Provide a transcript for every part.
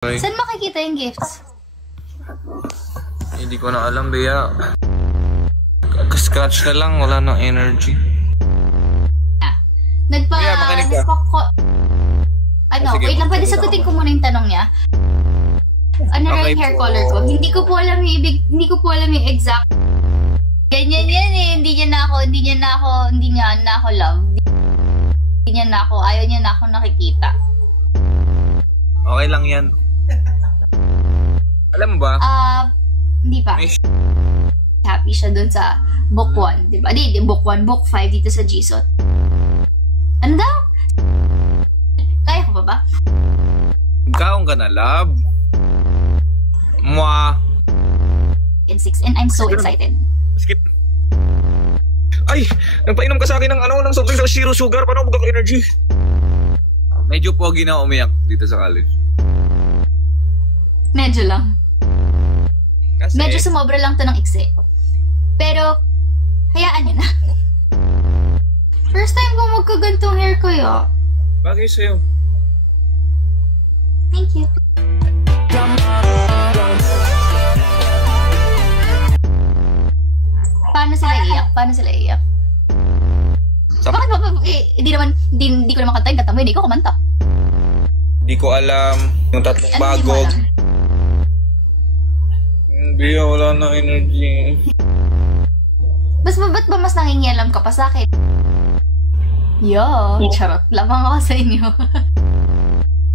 Okay. Saan makikita yung gifts? Hindi ko na alam, Bea. Scratch na lang, wala nang energy. Bea, makinig ka. Sige, wait lang, pwede sagutin ko muna yung tanong niya. Ano okay, yung hair color ko? Hindi ko po alam yung exact. Ganyan yan eh, hindi niya na ako love. Hindi niya na ako, ayaw niya na ako nakikita. Okay lang yan. Alam mo ba? Hindi pa. Happy siya dun sa book 1, diba? Di, book 1, book 5 dito sa Jisoo. Ano daw? Kaya ko pa ba? Kaong ka na, love. Mwah. In 6, and I'm so excited. Skip. Ay! Nagpainom ka sa akin ng soft drinks sa zero sugar. Paano ako magkaka-energy? Medyo pogi na umiyak dito sa college. Medyo lang. Kasi... Medyo sumobra lang to ng iksi. Pero, hayaan nyo na. First time ko magkagantong hair ko yo. Bagay sa'yo. Thank you. Paano sila iyak? Bakit ba? Hindi ko naman kanta yung kanta mo, hindi ko kumanta. Hindi ko alam. Yung tatlong bagog. Hindi, wala na energy. Ba't ba mas nangingialam ka pa sa akin? Charot. Lamang ako sa inyo.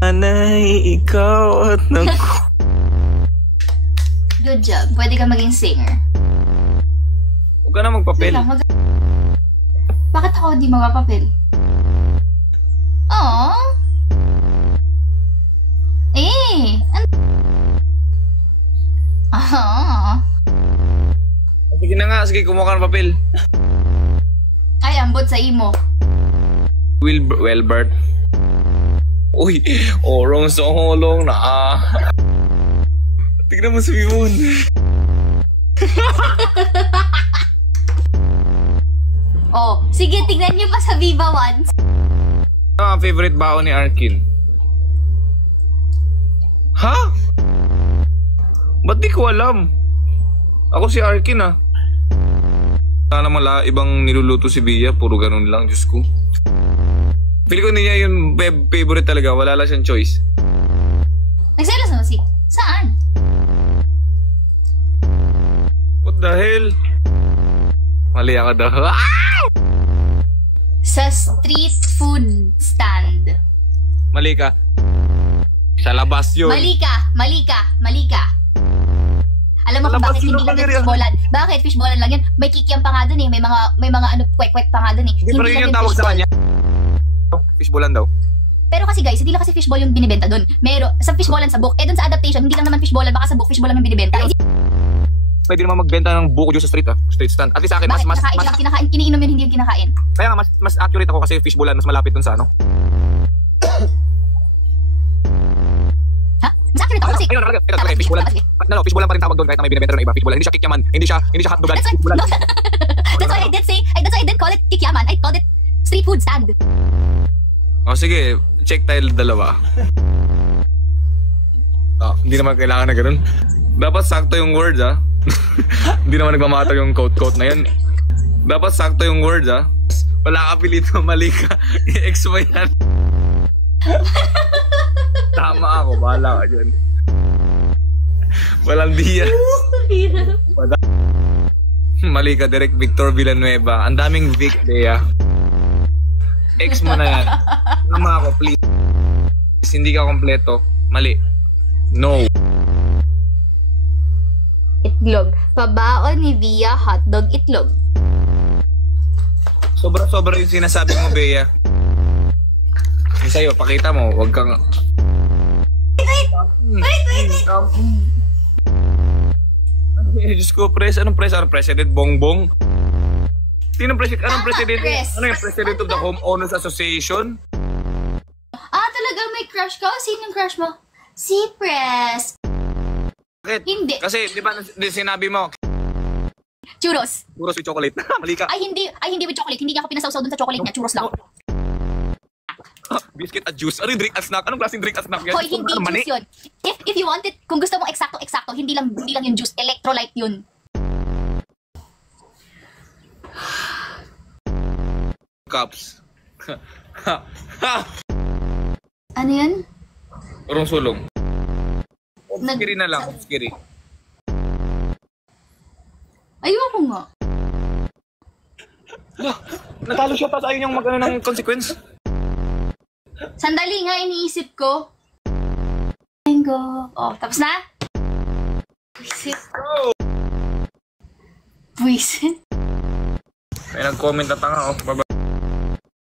Anay, ikaw at naku. Good job. Pwede ka maging singer. Huwag ka na magpapel. Bakit ako di magpapel? Aww. Sige na nga, sige, kumuha ka ng papel. Ay, ambot sa imo. Wilbert. Uy, orong sa holong na. Tignan mo si Mimon. Sige, tignan niyo pa sa Viva once. Ano ang favorite baon ni Arkin? Ha? Ba't di ko alam? Ako si Arkin ah. Wala naman ibang niluluto si Bea, puro ganun lang, Diyos ko. Feel ko niya yung favorite talaga, wala lang siyang choice. Nagselos naman si... Saan? What the hell? Mali ako daw. Sa street food stand. Mali ka. Sa labas yun. Mali ka. Alam mo kung bakit hindi lang fishballan? Bakit fishballan lang yan? May kikiam pa nga dun eh. May mga kwek-kwek pa nga dun eh. Hindi pa rin yung tawag sa kanya. Fishballan daw. Pero kasi guys, hindi lang kasi fishball yung binibenta dun. Sa fishballan sa book. Dun sa adaptation, hindi lang naman fishballan. Baka sa book, fishballan yung binibenta. Pwede naman magbenta ng buko dyan sa street street stand. At least sa akin, kinakain, kiniinom yun, hindi yung kinakain. Kaya nga, mas accurate ako kasi fishballan, mas malapit dun sa ano. Ha? Mas accurate ako kasi. Ayun, talaga, fishballan. No, fishballan pa rin tawag doon kahit na may binibenta ng iba. Fishballan, hindi siya kikyaman, hindi siya hotdogan. That's why I didn't call it kikyaman. I called it street food stand. Sige, check tayo dalawa. Hindi naman kailangan na ganun. Dapat sakto yung words Hindi naman nagmamatter yung quote na yan. Dapat sakto yung words Wala ka pilito, mali ka. I-X mo yan. Tama ako, bahala ka dyan. Walang diya. Mali ka, Direk Victor Villanueva. Ang daming Vic, Bea. X mo na yan. Tama ako, please. Hindi ka kompleto. Mali. No. Itlog. Pabaon ni Bea hotdog itlog. Sobra-sobra yung sinasabi mo, Bea. Yung sa'yo, pakita mo. Huwag kang... Wait. Diyos ko, anong press? Anong president? Bongbong? Anong president? Ano yung president of the Homeowners Association? Talaga may crush ka? Sino yung crush mo? Si Press. Bakit? Hindi. Kasi, di ba, sinabi mo, churros. Churros with chocolate. Mali ka. Ay, hindi with chocolate. Hindi niya ako pinasawsaw dun sa chocolate niya. Churros lang. Biscuit at juice. Ano yung drink at snack? Anong klaseng drink at snack yan? Hoy, hindi Ano, mani? juice yun. If you want it, kung gusto mong eksakto, hindi lang yung juice, electrolyte yun. Cups. Ano yun? Urong sulong. Nag- Skiri na lang. Skiri. Ayoko nga. Natalo siya pa sa ayaw niyang mag-ano ng consequence. Sandali nga, iniisip ko. Bingo. Oh, tapos na? Buisit. Buisit. May nag-comment na tanga, oh. Baba.